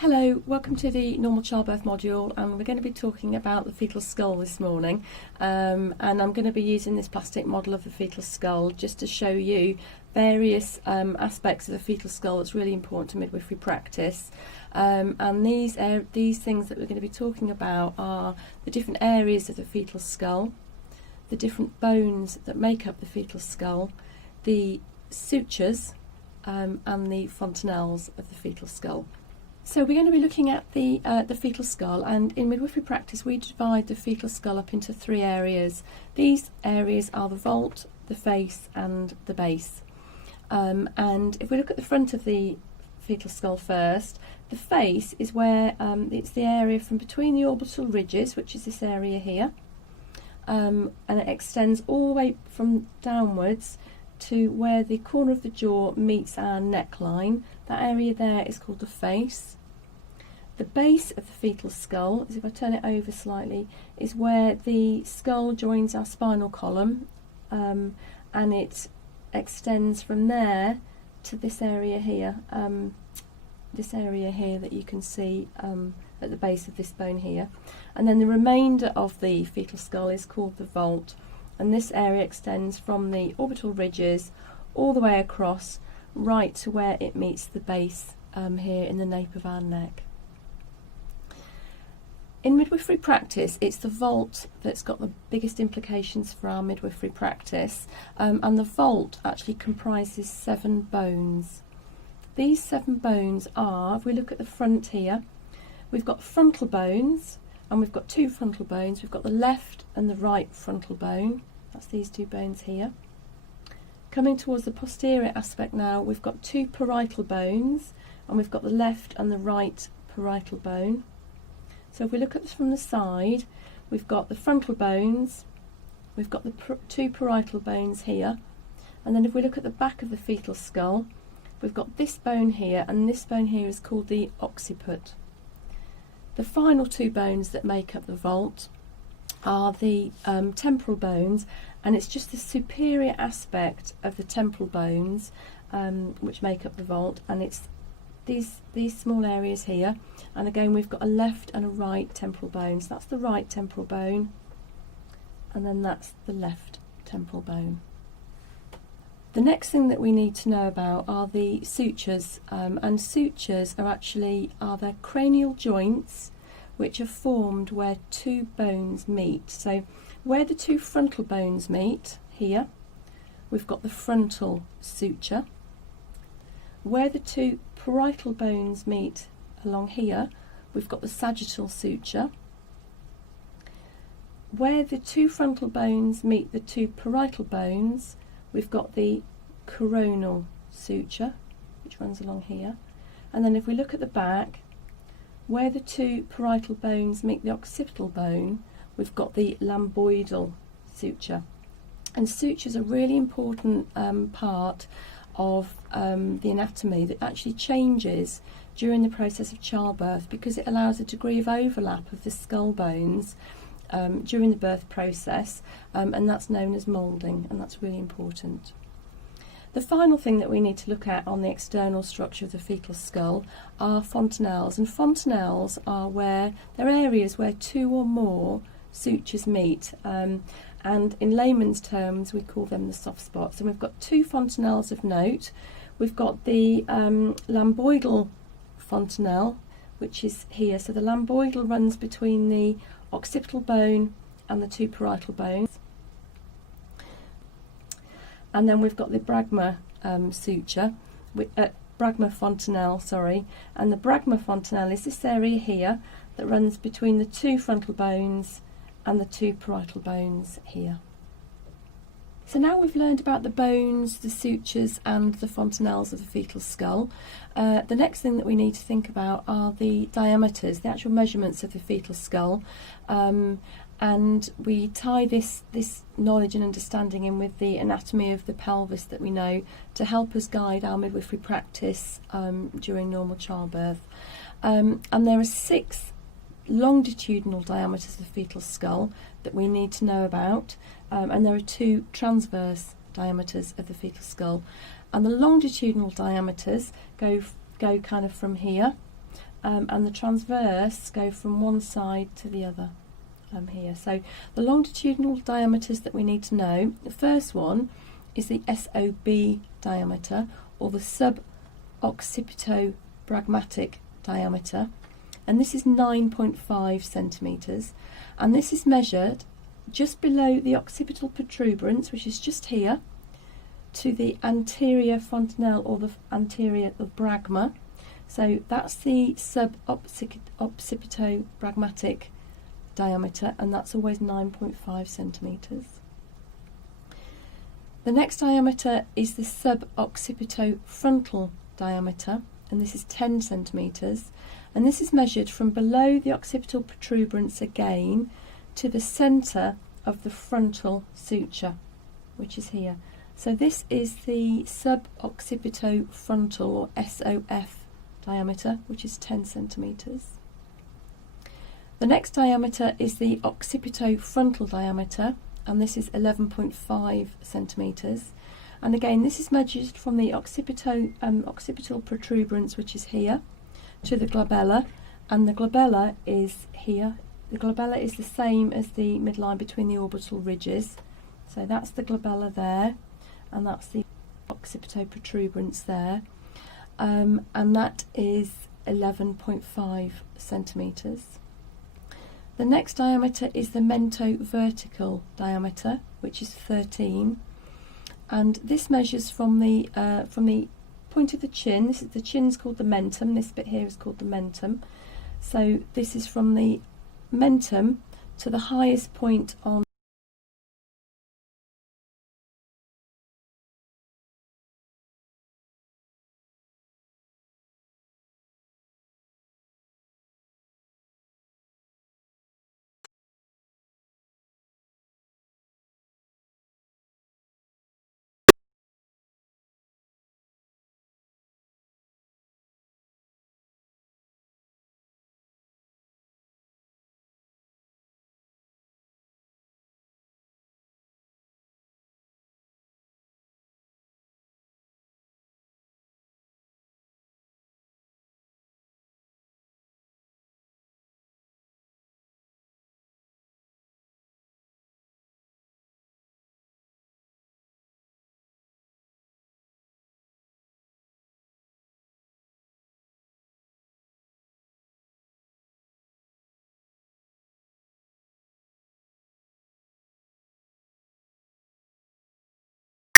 Hello, welcome to the normal childbirth module, and we're going to be talking about the fetal skull this morning, and I'm going to be using this plastic model of the fetal skull just to show you various aspects of the fetal skull that's really important to midwifery practice, and these things that we're going to be talking about are the different areas of the fetal skull, the different bones that make up the fetal skull, the sutures and the fontanelles of the fetal skull. So we're going to be looking at the fetal skull, and in midwifery practice we divide the fetal skull up into three areas. These areas are the vault, the face and the base. And if we look at the front of the fetal skull first, the face is where it's the area from between the orbital ridges, which is this area here, and it extends all the way from downwards to where the corner of the jaw meets our neckline. That area there is called the face. The base of the fetal skull, as if I turn it over slightly, is where the skull joins our spinal column, and it extends from there to this area here, that you can see at the base of this bone here. And then the remainder of the fetal skull is called the vault, and this area extends from the orbital ridges all the way across right to where it meets the base here in the nape of our neck. In midwifery practice, it's the vault that's got the biggest implications for our midwifery practice, and the vault actually comprises 7 bones. These 7 bones are, if we look at the front here, we've got frontal bones, and we've got 2 frontal bones. We've got the left and the right frontal bone. That's these 2 bones here. Coming towards the posterior aspect now, we've got 2 parietal bones, and we've got the left and the right parietal bone. So if we look at this from the side, we've got the frontal bones, we've got the 2 parietal bones here, and then if we look at the back of the fetal skull, we've got this bone here, and this bone here is called the occiput. The final 2 bones that make up the vault are the temporal bones, and it's just the superior aspect of the temporal bones which make up the vault, and it's these small areas here, and again we've got a left and a right temporal bone. So that's the right temporal bone, and then that's the left temporal bone. The next thing that we need to know about are the sutures, and sutures are their cranial joints which are formed where 2 bones meet. So where the 2 frontal bones meet here, we've got the frontal suture. Where the 2 parietal bones meet along here, we've got the sagittal suture. Where the 2 frontal bones meet the 2 parietal bones, we've got the coronal suture, which runs along here. And then if we look at the back, where the 2 parietal bones meet the occipital bone, we've got the lambdoidal suture. And sutures are a really important part of the anatomy that actually changes during the process of childbirth, because it allows a degree of overlap of the skull bones during the birth process, and that's known as moulding, and that's really important. The final thing that we need to look at on the external structure of the fetal skull are fontanelles, and fontanelles are areas where 2 or more sutures meet, and in layman's terms we call them the soft spots. And we've got 2 fontanelles of note. We've got the lambdoidal fontanelle, which is here. So the lambdoidal runs between the occipital bone and the 2 parietal bones. And then we've got the Bragma suture, Bragma fontanelle, sorry, and the Bragma fontanelle is this area here that runs between the 2 frontal bones and the 2 parietal bones here. So now we've learned about the bones, the sutures and the fontanelles of the fetal skull. The next thing that we need to think about are the diameters, the actual measurements of the fetal skull, and we tie this knowledge and understanding in with the anatomy of the pelvis that we know to help us guide our midwifery practice during normal childbirth. And there are 6 longitudinal diameters of the fetal skull that we need to know about, and there are 2 transverse diameters of the fetal skull, and the longitudinal diameters go kind of from here and the transverse go from one side to the other here. So the longitudinal diameters that we need to know, the first one is the SOB diameter, or the suboccipitobrachmatic diameter, and this is 9.5 centimetres, and this is measured just below the occipital protuberance, which is just here, to the anterior fontanelle, or the anterior of brachma. So that's the suboccipitobrachmatic diameter, and that's always 9.5 centimetres. The next diameter is the suboccipitofrontal diameter, and this is 10 centimetres, and this is measured from below the occipital protuberance again to the centre of the frontal suture, which is here. So this is the suboccipitofrontal, or SOF diameter, which is 10 centimetres. The next diameter is the occipitofrontal diameter, and this is 11.5 centimetres. And again, this is measured from the occipital protuberance, which is here, to the glabella, and the glabella is here. The glabella is the same as the midline between the orbital ridges. So that's the glabella there, and that's the occipital protuberance there, and that is 11.5 centimetres. The next diameter is the mentovertical diameter, which is 13, and this measures from the point of the chin. This is the chin's called the mentum. This bit here is called the mentum. So this is from the mentum to the highest point on